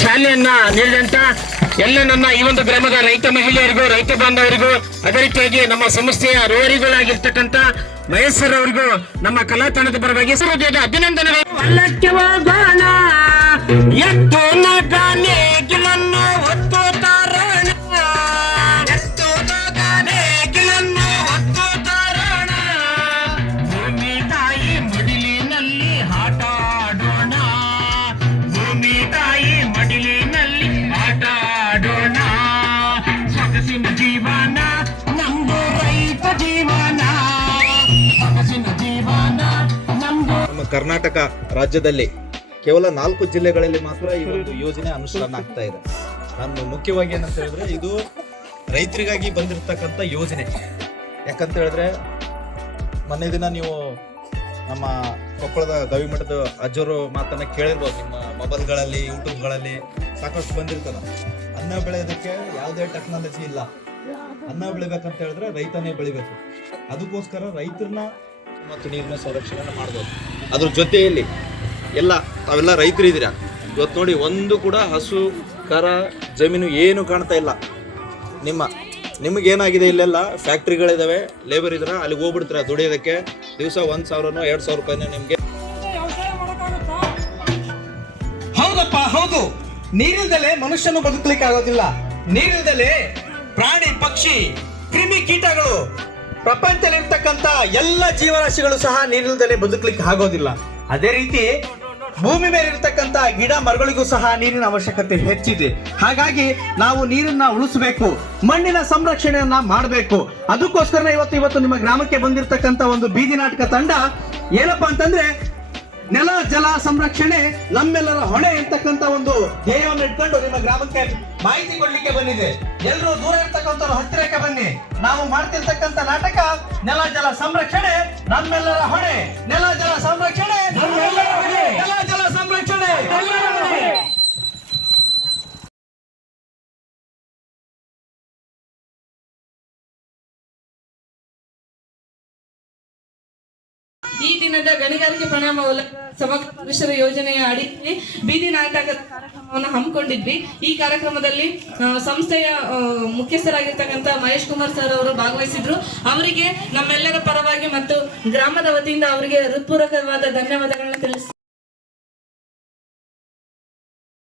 ಶಾಲೆಯನ್ನ ನೀಡಿದಂತ ಎಲ್ಲ ನನ್ನ ಈ ಒಂದು ಗ್ರಾಮದ ರೈತ ಮಹಿಳೆಯರಿಗೂ ರೈತ ಬಾಂಧವರಿಗೂ ಅದೇ ರೀತಿಯಾಗಿ ನಮ್ಮ ಸಂಸ್ಥೆಯ ರೋವರಿಗಳಾಗಿರ್ತಕ್ಕಂಥ ಮಹೇಶ್ ಸರ್ ಅವರಿಗೂ ನಮ್ಮ ಕಲಾ ತಂಡದ ಪರವಾಗಿ ಅಭಿನಂದನೆಗಳು. ಭೂಮಿ ತಾಯಿ ಮಡಿಲಿನಲ್ಲಿ ಆಟ ಆಡೋಣ, ಭೂಮಿ ತಾಯಿ ಮಡಿಲಿನಲ್ಲಿ ಆಟ ಆಡೋಣ, ಸೊಗಸಿನ ಜೀವನ ನಮ್ದು ರೈತ ಜೀವನ, ಸೊಗಸಿನ ಜೀವನ ನಮ್ದು. ನಮ್ಮ ಕರ್ನಾಟಕ ರಾಜ್ಯದಲ್ಲಿ ಕೇವಲ 4 ಜಿಲ್ಲೆಗಳಲ್ಲಿ ಮಾತ್ರ ಈ ಒಂದು ಯೋಜನೆ ಅನುಷ್ಠಾನ ಆಗ್ತಾ ಇದೆ. ನಾನು ಮುಖ್ಯವಾಗಿ ಏನಂತ ಹೇಳಿದ್ರೆ ಇದು ರೈತರಿಗಾಗಿ ಬಂದಿರತಕ್ಕಂಥ ಯೋಜನೆ. ಯಾಕಂತ ಹೇಳಿದ್ರೆ ಮೊನ್ನೆ ದಿನ ನೀವು ನಮ್ಮ ಕೊಪ್ಪಳದ ಗವಿಮಠದ ಅಜ್ಜರು ಮಾತನ್ನ ಕೇಳಿರ್ಬೋದು, ನಿಮ್ಮ ಮೊಬೈಲ್ಗಳಲ್ಲಿ ಯೂಟ್ಯೂಬ್ಗಳಲ್ಲಿ ಸಾಕಷ್ಟು ಬಂದಿರ್ತದ. ಅನ್ನ ಬೆಳೆಯೋದಕ್ಕೆ ಯಾವುದೇ ಟೆಕ್ನಾಲಜಿ ಇಲ್ಲ. ಅನ್ನ ಬೆಳಿಬೇಕಂತ ಹೇಳಿದ್ರೆ ರೈತನೇ ಬೆಳಿಬೇಕು. ಅದಕ್ಕೋಸ್ಕರ ರೈತರನ್ನ ಮತ್ತು ನೀರಿನ ಸಂರಕ್ಷಣೆ ಮಾಡ್ಬೋದು. ಅದ್ರ ಜೊತೆಯಲ್ಲಿ ತಾವೆಲ್ಲ ರೈತರು ಇದ್ದೀರಾ. ಇವತ್ತು ನೋಡಿ, ಒಂದು ಕೂಡ ಹಸು ಕರ ಜಮೀನು ಏನು ಕಾಣ್ತಾ ಇಲ್ಲ. ನಿಮಗೇನಾಗಿದೆ, ಇಲ್ಲೆಲ್ಲ ಫ್ಯಾಕ್ಟ್ರಿಗಳಿದಾವೆ, ಲೇಬರ್ ಇದ್ರೆ ಅಲ್ಲಿಗೆ ಹೋಗ್ಬಿಡ್ತೀರ ದುಡಿಯೋದಕ್ಕೆ. ದಿವಸ 1,000 2,000 ರೂಪಾಯಿನ ನಿಮಗೆ. ಹೌದಪ್ಪ, ಹೌದು. ನೀರಿಲ್ದಲೆ ಮನುಷ್ಯನು ಬದುಕಲಿಕ್ಕೆ ಆಗೋದಿಲ್ಲ. ನೀರಿಲ್ದಲೆ ಪ್ರಾಣಿ ಪಕ್ಷಿ ಕ್ರಿಮಿ ಕೀಟಗಳು ಪ್ರಪಂಚದಲ್ಲಿರ್ತಕ್ಕಂಥ ಎಲ್ಲ ಜೀವರಾಶಿಗಳು ಸಹ ನೀರಿಲ್ದಲೆ ಬದುಕಲಿಕ್ಕೆ ಆಗೋದಿಲ್ಲ. ಅದೇ ರೀತಿ ಭೂಮಿ ಮೇಲೆ ಇರ್ತಕ್ಕಂಥ ಗಿಡ ಮರಗಳಿಗೂ ಸಹ ನೀರಿನ ಅವಶ್ಯಕತೆ ಹೆಚ್ಚಿದೆ. ಹಾಗಾಗಿ ನಾವು ನೀರನ್ನ ಉಳಿಸಬೇಕು, ಮಣ್ಣಿನ ಸಂರಕ್ಷಣೆಯನ್ನ ಮಾಡಬೇಕು. ಅದಕ್ಕೋಸ್ಕರ ಇವತ್ತು ನಿಮ್ಮ ಗ್ರಾಮಕ್ಕೆ ಬಂದಿರತಕ್ಕಂಥ ಒಂದು ಬೀದಿ ನಾಟಕ ತಂಡ ಏನಪ್ಪಾ ಅಂತಂದ್ರೆ, ನೆಲ ಜಲ ಸಂರಕ್ಷಣೆ ನಮ್ಮೆಲ್ಲರ ಹೊಣೆ ಅಂತಕ್ಕಂಥ ಒಂದು ಧ್ಯೇಯವನ್ನು ಇಟ್ಕೊಂಡು ನಿಮ್ಮ ಗ್ರಾಮಕ್ಕೆ ಮಾಹಿತಿ ಕೊಡ್ಲಿಕ್ಕೆ ಬಂದಿದೆ. ಎಲ್ಲರೂ ದೂರ ಇರ್ತಕ್ಕಂಥವ್ರು ಹತ್ತಿರಕ್ಕೆ ಬನ್ನಿ. ನಾವು ಮಾಡ್ತಿರ್ತಕ್ಕಂಥ ನಾಟಕ ನೆಲ ಜಲ ಸಂರಕ್ಷಣೆ ನಮ್ಮೆಲ್ಲರ ಹೊಣೆ, ನೆಲ ಜಲ ಸಂರಕ್ಷಣೆ ನಮ್ಮೆಲ್ಲರ ಹೊಣೆ, ನೆಲ ಜಲ ಸಂರಕ್ಷಣೆ ನಮ್ಮೆಲ್ಲರ ಹೊಣೆ. ಈ ದಿನದ ಗಣಿಗಾರಿಕೆ ಪ್ರಣಾಮ ಸಮಗ್ರ ಪರಿಸರ ಯೋಜನೆಯ ಅಡಿಯಲ್ಲಿ ಬೀದಿ ನಾಟಕದ ಕಾರ್ಯಕ್ರಮವನ್ನು ಹಮ್ಮಿಕೊಂಡಿದ್ವಿ. ಈ ಕಾರ್ಯಕ್ರಮದಲ್ಲಿ ಸಂಸ್ಥೆಯ ಮುಖ್ಯಸ್ಥರಾಗಿರ್ತಕ್ಕಂಥ ಮಹೇಶ್ ಕುಮಾರ್ ಸರ್ ಅವರು ಭಾಗವಹಿಸಿದ್ರು. ಅವರಿಗೆ ನಮ್ಮೆಲ್ಲರ ಪರವಾಗಿ ಮತ್ತು ಗ್ರಾಮದ ವತಿಯಿಂದ ಅವರಿಗೆ ಹೃತ್ಪೂರ್ವಕವಾದ ಧನ್ಯವಾದಗಳನ್ನ ತಿಳಿಸ್ತೀನಿ.